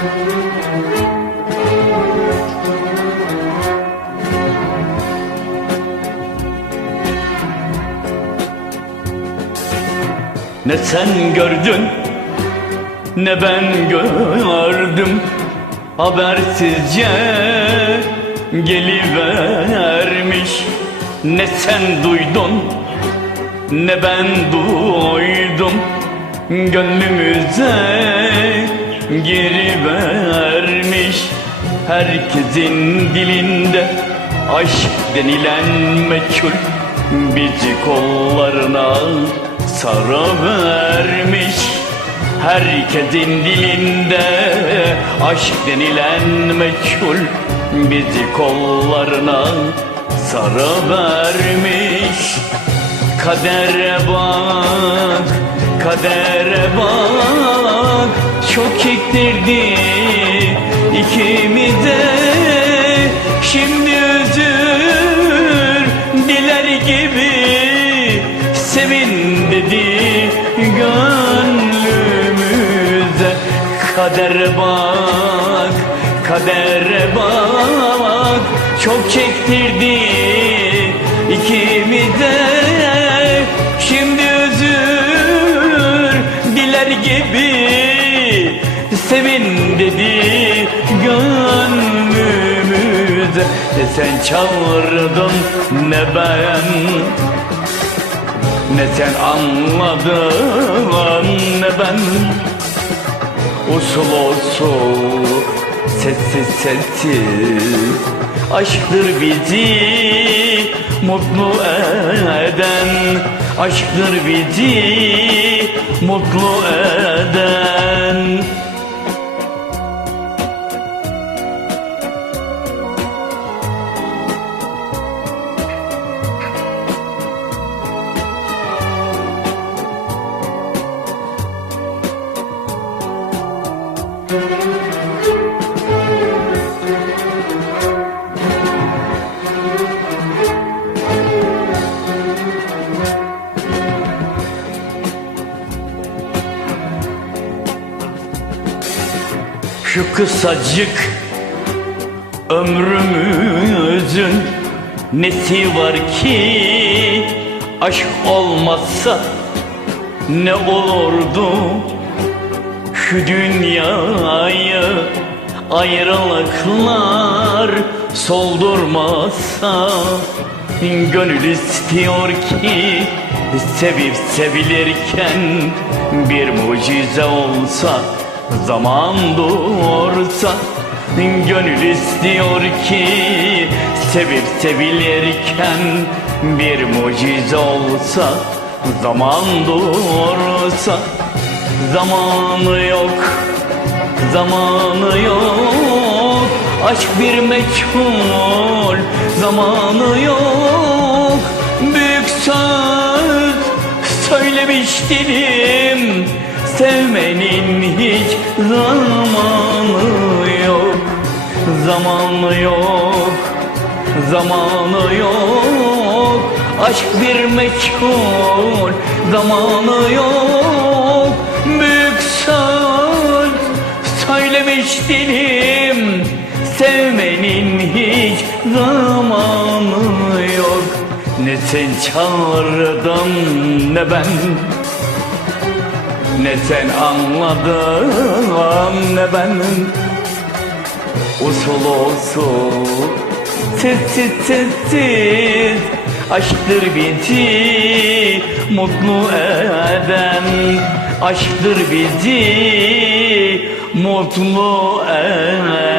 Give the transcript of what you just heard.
Ne sen gördün ne ben gördüm. Habersizce gelivermiş. Ne sen duydun ne ben duydum. Gönlümüze girivermiş Herkesin dilinde aşk denilen meçhul Bizi kollarına sarıvermiş Herkesin dilinde aşk denilen meçhul Bizi kollarına sarıvermiş Kadere bak, kadere bak Çok çektirdi ikimize Şimdi özür diler gibi Sevin dedi gönlümüze. Kadere bak, kadere bak. Çok çektirdi ikimize Şimdi özür diler gibi Sevin dedi gönlümüze Ne sen çağırdın ne ben Ne sen anladın ne ben. Usul usul sessiz sessiz Aşktır bizi mutlu eden. Aşktır bizi mutlu eden Şu kısacık ömrümüzün nesi var ki aşk olmazsa ne olurdu dünyayı ayrılıklar soldurmazsa Gönül istiyor ki sevip sevilirken bir mucize olsa zaman doğursa Gönül istiyor ki sevip sevilirken bir mucize olsa zaman doğursa Zamanı yok, zamanı yok. Aşk bir meçhul, zamanı yok. Büyük söz söylemiştim Sevmenin hiç zamanı yok. Zamanı yok, zamanı yok. Aşk bir meçhul, zamanı yok söylemiştim Sevmenin hiç zamanı yok. Ne sen çağırdın ne ben. Ne sen anladın ne ben. Usul usul Sessiz sessiz Aşktır bizi mutlu eden Aşktır bizi mutlu eden